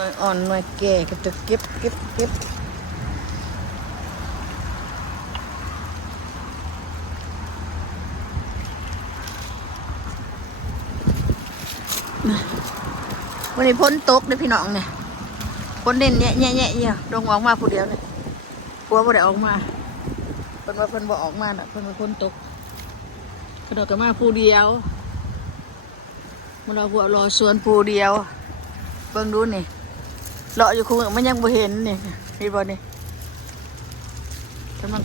หน่วยอ่อนหน่วยแก่ก็จะเก็บวันนี้พ้นตกเลยพี่น้องเนี่ยพ้นเด่นแย่ลงออกมาผู้เดียวเนี่ยผัวบ่ได้ออกมาเพิ่นบ่ออกมาน่ะเพิ่นมาพ้นตกกระโดดกันมาผู้เดียวมันเราผัวรอสวนผู้เดียวเบิ่งดูนี่เลาะอยู่คงมันยังบ่เห็นนี่พี่บ่นี่กำลัง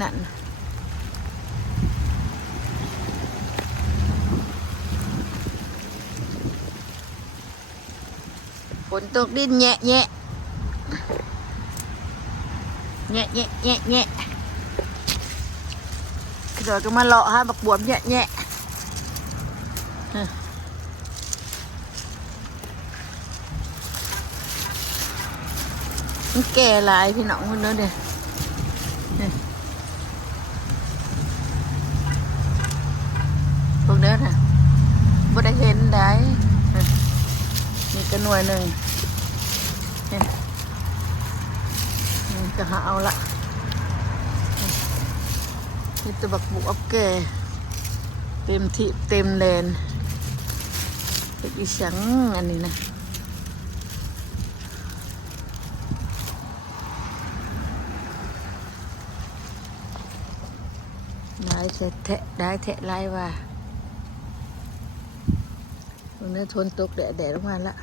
นั่นฝนตกดินแยะกระโดดก็มาเลาะฮะบักบวมแยะมันแก่หลายพี่น้องคนนั้นเด้พวกเด้อน่ะบ่ได้เห็นได้นี่ก็หน่วยหนึ่งนี่ก็หาเอาละนี่ตัวบักบุกแก่เต็มที่เต็มแลนเป็นอีสังอันนี้นะได้แทะไล่ว่าตรงนี้ทนตกแดดลงมาละ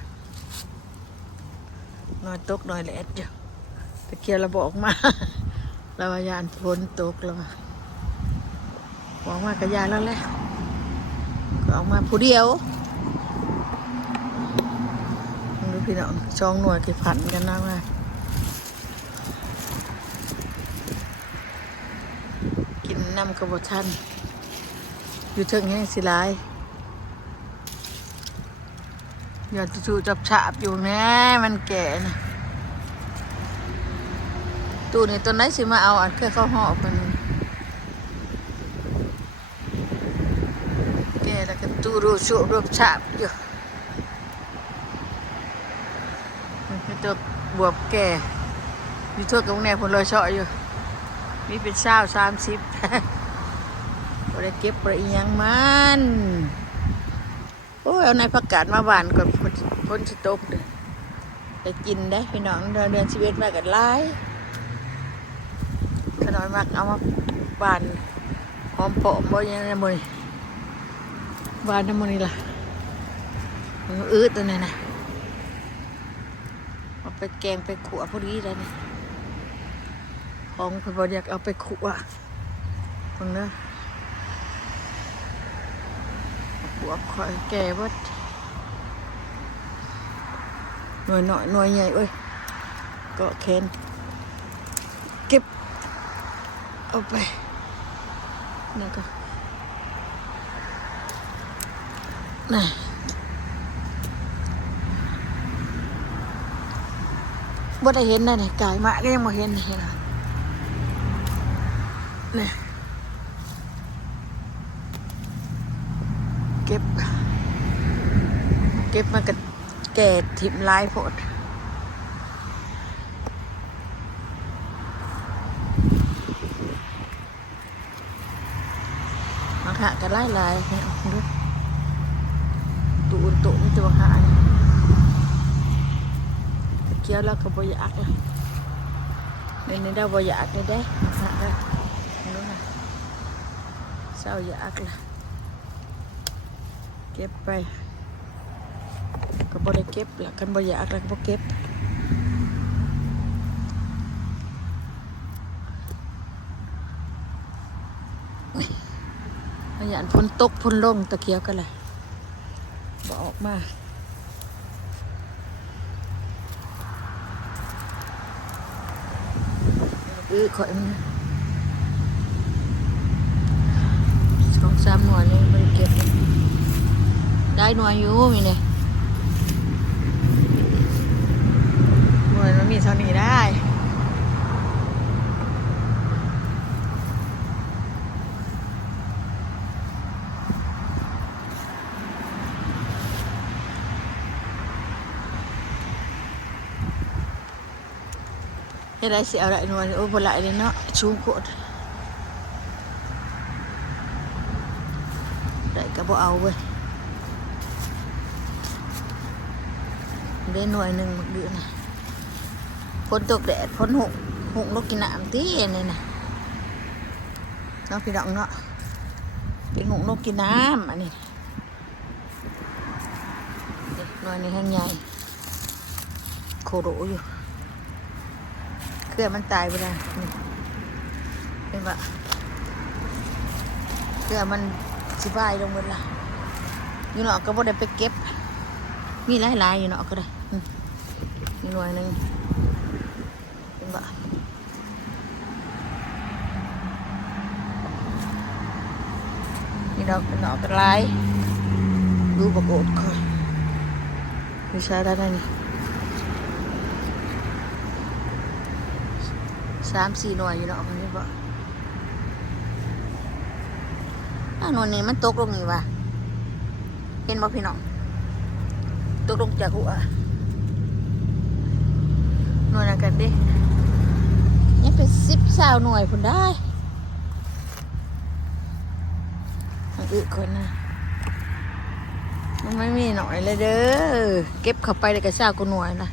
นอนตกนอนแดดอยู่ตะเกียบเราบอกมาเรายานฝนตกแล้วบอกมากระยานแล้วแหละก็ออกมาผู้เดียวดูพี่น้องช่องหน่วยกี่พันกันนะว่ากินน้ำกระบอกทันอยู่เทิงแห้งสิลายอย่าจูจับฉาบอยู่แน่มันแก่นะตู้นี่ตัวไหนสิมาเอาอันเคยเข้าห่อมันแก่แล้วก็ตู้รูปฉาบอยู่มันคือตัวบวบแก่อยู่ทั่วกรุงแนวผลลอยเฉาะอยู่นี่เป็น30บ่ได้เก็บบ่ได้ยังมันโอ้ยเอาในผักกาดมาหวานก่อนพ้นสิตกเลยไปกินได้พี่น้องเดือนชีวิตมากันหลายขน้อยมากเอามาหวานหอมปอมบ่ยังไงมื้อหวานน้ำมันนี่ล่ะมันตัวนี้นะเอาไปแกงไปขั่วพอดีแล้วนี่ของเพิ่นบ่อยากเอาไปขั่วเพิ่นเด้อขั่วค่อยแก่บ่หน่วยน้อยหน่วยใหญ่เอ้ยก็แคนเก็บเอาไปนี่ก็น่ะบ่ได้เห็นนะนี่กายมะก็ยังบ่เห็นเห็นนี่เก็บมากับแก่ทิ่มลายโพดมาหากันลายๆให้ออกดูตุ่นตัวหาเกี่ยวแล้วก็บ่อยากเลยในดาวบ่อยากเลยได้หาได้ดูนะเศร้าอยากเลยเก็บไปก็บ่ได้เก็บละกันบ่อยากแล้วก็บ่เก็บขยันฝนตกฝนลงตะเกียบกันเลยบ่ออกมาข่อยมัน2-3 หน่วยเลยบ่ได้เก็บได้หน่วยอยู่มีเนี่ยหน่วยมันมีเท่านี้ได้ จะได้เสียอะไรหน่วยโอ้บ่ไหลเลยเนาะชูโคตรได้ก็บ่เอาเว้ยได้หน่วยหนึ่งเดือนนะฝนตกแดดฝนหุงนกกินน้ำตีนี่นะน้องพี่น้องเนาะกินหุงนกกินน้ำอันนี้หน่วยนี้แห้งใหญ่โคโรอยู่เครือมันตายไปแล้วนี่เป็นแบบเครือมันสิบายลงหมดละอยู่เนาะก็บ่ได้ไปเก็บมีหลายๆอยู่เนาะก็ได้มีหน่วยหนึ่งเป็นแบบนี่ดอกเป็นดอกกระไรดูประกฏก่อนวิชาด้านนี้3-4 หน่วยอยู่เนาะมันนี่บ่หน่วยนี้มันตกลงนี่ว่ะเห็นบ่พี่น้องตกลงจากหัวหน่วยนั้นกันดิยังเป็น10-20 หน่วยพุ่นได้มันอึคนนะมันไม่มีหน่อยเลยเด้อเก็บเข้าไปเลยก็20 กว่าหน่วยนะ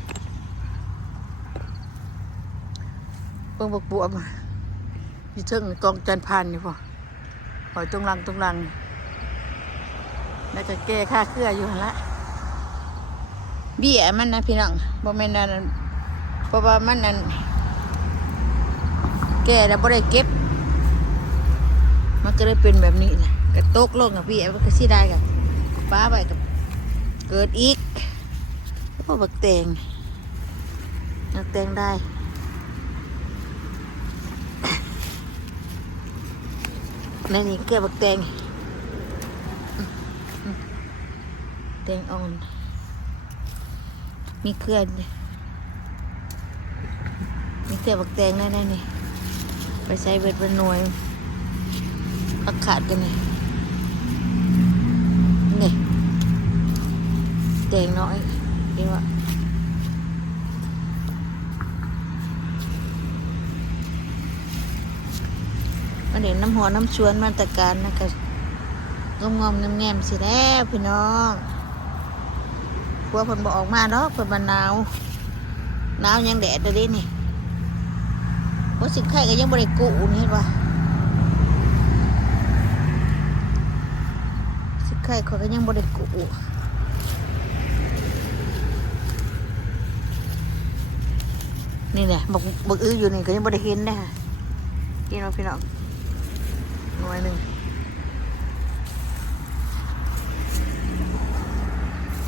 เพิ่งบวบมาอยู่เชิงกองจันพันนี่พอหอยตรงลังแล้วก็แก้ค่าเครืออยู่หั่นละเบี้ยมันนะพี่น้องบ่แม่นนั่นเพราะว่ามันนั่นแก่แล้วบ่ได้เก็บมันก็เลยเป็นแบบนี้แหละกระตกลงกับเบี้ยมันก็สิได้กับป้าไปกับเกิดอีกโอ้บักแตงได้นั่นนี่แก่บักแตงแตงอ่อนมีเคลื่อนมีเคลื่อนบักแตงนั่นนี่ไปใส่เบ็ดเป็นหน่วยปักขาดกันนี่แตงน้อยเดี๋ยวมาเดี๋ยวน้ำหัวน้ำชวนมาตรการนะคะงอมแงมสิแล้วพี่น้องกลัวฝนบอกออกมาเนาะฝนมันหนาวยังแดดเลยดินี่เพราะสิ่งไข่ก็ยังบริกุนี่เห็นปะสิ่งไข่เขาก็ยังบริกุนี่แหละบักอื้ออยู่นี่ก็ยังบริเห็นได้ค่ะพี่น้องหน่วยหนึ่ง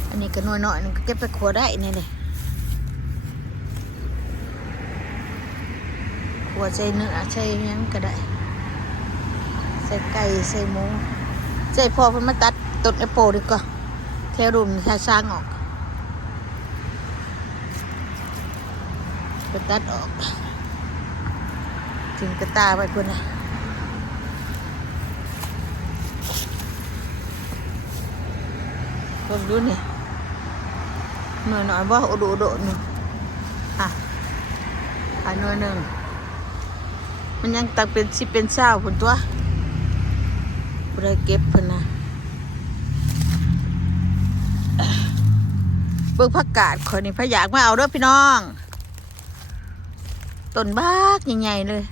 อันนี้ก็หน่วยหน่อยนึงก็เก็บไปขัวได้นี่เลยขัวใส่เนื้อใส่ยังก็ได้ใส่ไก่ใส่หมูใส่พอเพิ่นมาตัดต้นแอปเปิลดีกว่าแถวรุมถ้าสร้างออกไปตัดออกถึงกระตาไปเพิ่นน่ะเพิ่นดูนี่หน่อยบ่โดดนี่หน่วยหนึ่งมันยังตักเป็น10 เป็น20พุ่นตัวบ่ได้เก็บเพิ่นนะเบิ่งผักกาดข่อยนี่พะอยากมาเอาเด้อพี่น้องต้นบักใหญ่ๆเลย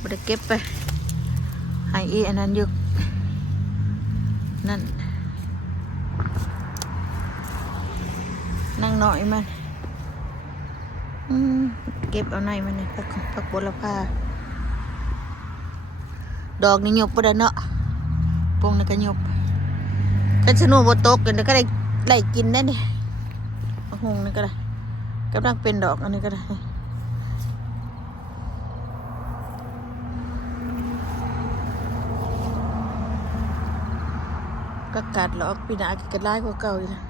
บ่ได้เก็บไปให้อีอันนั้นอยู่นั่นนั่งหน่อยมันเก็บเอาในมันนี่ผักบัวละพาดอกนี่หยบบ่ได้เนาะปงนี่ก็หยบกันสนุกบ่ตกกันก็ได้ไล่กินได้นี่มะฮุงนี่ก็ได้กำลังเป็นดอกอันนี้ก็ได้ก็กัดหรอกปีหน้าก็ร้ายกว่าเก่าอีกนะ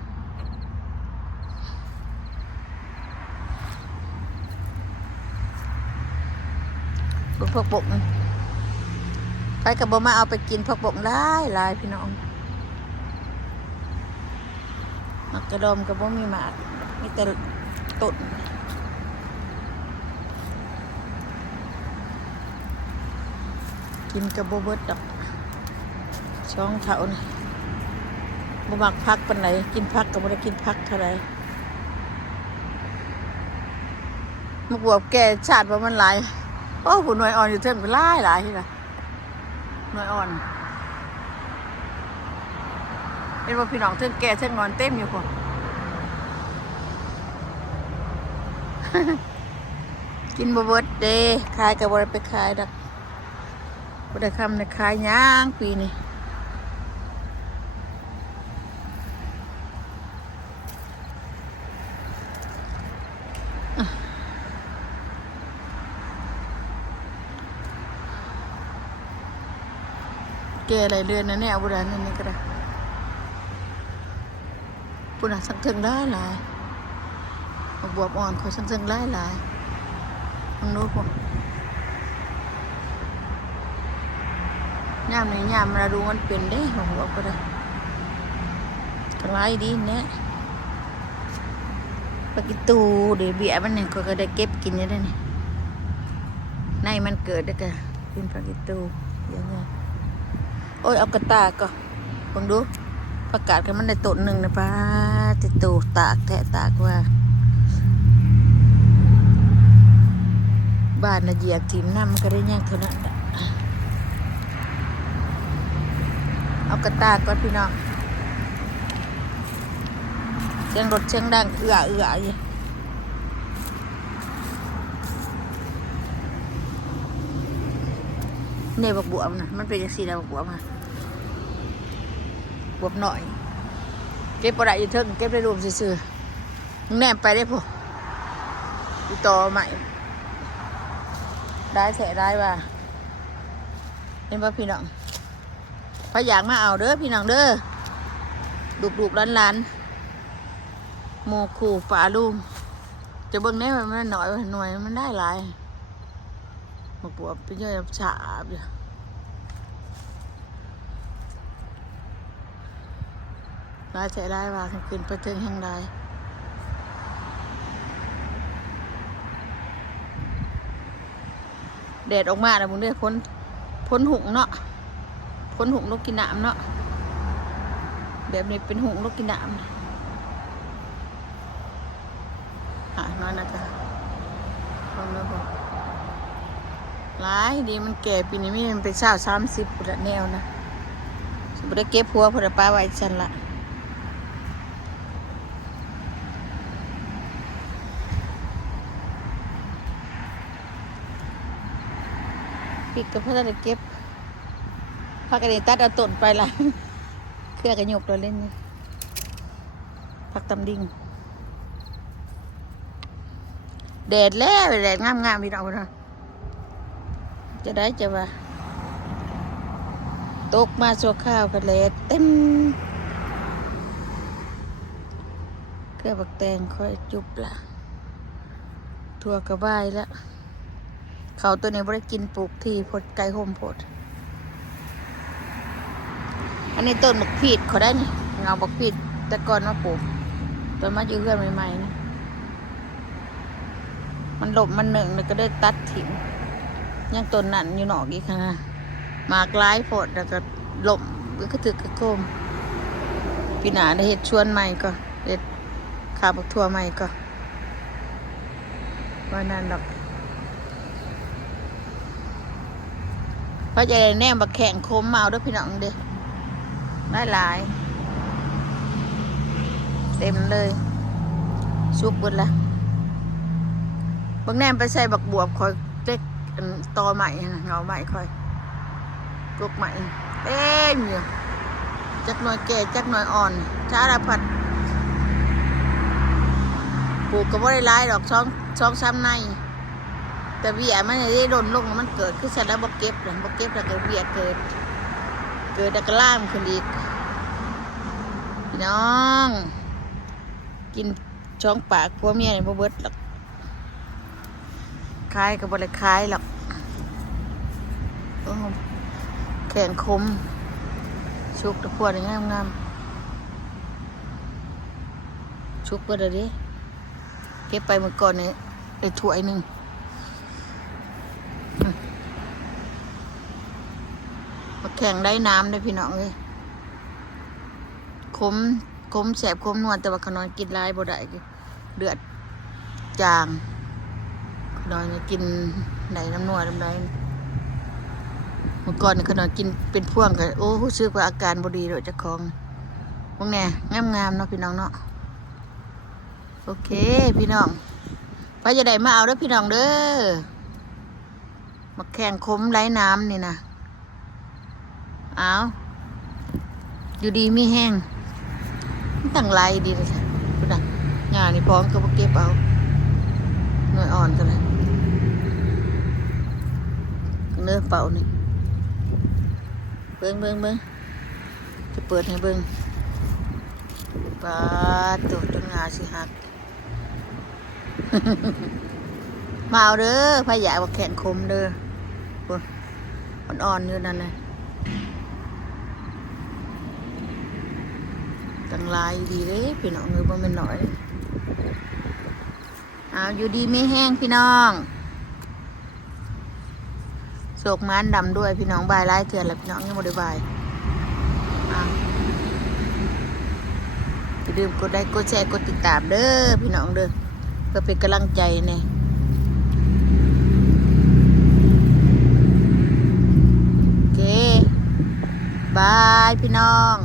ผักบกไปกับบ่มาเอาไปกินผักบกหลายพี่น้องมักกระดมกับบ่มีหมากมีแต่ต้น กินกับโบเบิดดอกช่องเท่านี่บ่มักพักปานไหนกินพักกับบ่ได้กินพักเท่าไรมาบวบแก่ชาติว่ามันหลายโอ้ผู้หน่วยอ่อนอยู่เทิงเป็นหลายที่ละหน่วยอ่อนเห็นว่าพี่น้องเทิงแก่เทิงนอนเต็มอยู่พอ กินบ่เบิดเด้ขายกับบ่ได้ไปขายดอกบ่ได้คำในขายย่างปีนี้แก่หลายเดือนนะเนี่ยเอาบ่ได้นั่นนี่ก็ได้ปุ่นน่ะสักถึงได้หลายบวบอ่อนคอยสักถึงได้หลายมึงรู้ป่ะยามนี้ยามมาดูมันเป็นเด้ของบวบก็ได้กระไรดีเนี่ยปากิตูเดี๋ยวเบียมันเนี่ยก็ได้เก็บกินอยู่ได้นี่ในมันเกิดได้กันเป็นปากิตูยังไงโอ้ยเอากระตากก็ฟังดูประกาศกันมันได้ต้นหนึ่งนะป้าติดตูตากแทะตากว่าบ้านน่ะเหยียบทีมน้ำมันก็ได้ย่างเท่านั้นเอากระตากก่อนพี่น้องเสียงรถเสียงดังเอื้ออยู่เนี่ยบักบวบนะมันเป็นอย่างสีดำบักบวบมาบวบหน่อยเก็บปลาอยู่เทิงเก็บได้รวมซื่อๆแนมไปได้พอติดต่อใหม่ได้แสะได้ว่าเห็นป่ะพี่น้องพยายามมาเอาเด้อพี่น้องเด้อดูๆร้านโมคูฝาลูมจะเบิ่งได้มันหน่อยหน่วยมันได้หลายมาปวดไปเยอะฉาบเลยได้แสะได้ว่าขึ้นไปถึงแห่งใดแดดออกมาแล้วมึงได้พ้นหุงเนาะพ้นหุงนกกินน้ำเนาะแบบนี้เป็นหุงนกกินน้ำน้อยนะจ๊ะฟังแล้วบอกร้ายดีมันแก่ปีนี้ไม่มันเป็น30ปุระแนวนะสมมติได้เก็บพัวพอได้ป้าไว้ฉันละปิดกับพ่อจะเก็บพักกันตัดเอาต้นไปละเครือกันหยกเราเล่นนี่พักตำดิ่งแดดแล้วแดดงามพี่น้องนะจะได้จะว่าตกมาชั่วข้าวกันเลยเต็มเครือบักแตงค่อยจุบละถั่วกระบายแล้วเขาตัวนี้ไม่ได้กินปลูกที่พดไก่โฮมพดอันนี้ต้นบักพีดเขาได้นี่เงาบักพีดแต่ก่อนมาปลูกตอนมาอยู่เพื่อนใหม่ๆนะมันหลบมันหนึ่งเลยก็ได้ตัดทิ้งยังต้นนั่นอยู่หนอกอีกค่ะหมากลายพดแล้วก็หลบก็ถือกระโคมปีหน้าได้เห็ดชวนใหม่ก็เห็ดขาบักทั่วใหม่ก็ว่านั่นดอกเพราะจะได้แนมบักแข่งโคมเมาด้วยพี่น้องเด้ได้หลายเต็มเลยชุบหมดละบางแนมไปใส่บักบวบคอยเล็กตอใหม่เงาใหม่คอยกกใหม่เต็มอยู่จักหน่อยแก่จักหน่อยอ่อนช้าละผัดปลูกก็ไม่ได้ร้ายดอกช่องซ้ำในแต่เบี้ยมันได้โดนลงมันเกิดขึ้นเสร็จแล้วบอกเก็บแล้วก็เบี้ยเกิดแล้วก็ล่ามขึ้นอีกพี่น้องกินช่องปากพวกเมียเนี่ยบ่เบิดหรอกคล้ายกับบริคล้ายหรอกแขนคมชุกตะพวดงามชุกก็เดี๋ยวดิเก็บไปเมื่อก่อนเนี่ยได้ถ้วยหนึ่ง แข่งได้น้ำได้พี่น้องเลยขมแสบขมนวลแต่ว่าขนอยกินหลายบ่ได้เดือดจางขนอยเนี่ยกินไหนน้ำนวลน้ำใดเมื่อก่อนเนี่ยขนอยกินเป็นพ่วงกันโอ้รู้สึกว่าอาการบ่ดีเลยเจ้าของพวกแน่งามๆเนาะพี่น้องเนาะโอเคพี่น้องไปจะได้มาเอาเด้อพี่น้องเด้อมาแข่งขมไร้น้ำนี่นะเอาอยู่ดีมีแห้งตั้งไรดีเลยดูนะงานนี่พร้อมก็มาเก็บเอาหน่วยอ่อนกันเลยเนื้อเป่านี่เบิ้งจะเปิดให้เบิ้งปลาตัวจนงาสิหัก มาเอาเด้อพายายว่าแขนคมเด้ออ่อนๆอยู่นั่นเลยตั้งลายดีเลยพี่น้องเนื้อบ่แม่นน้อยเอาอยู่ดีไม่แห้งพี่น้องโศกมันดำด้วยพี่น้องบายไล่เถื่อนแหละพี่น้องยังบ่ได้บายอย่าลืมกดไลค์กดแชร์กดติดตามเด้อพี่น้องเด้อเพื่อเป็นกำลังใจเนี่ยโอเคบายพี่น้อง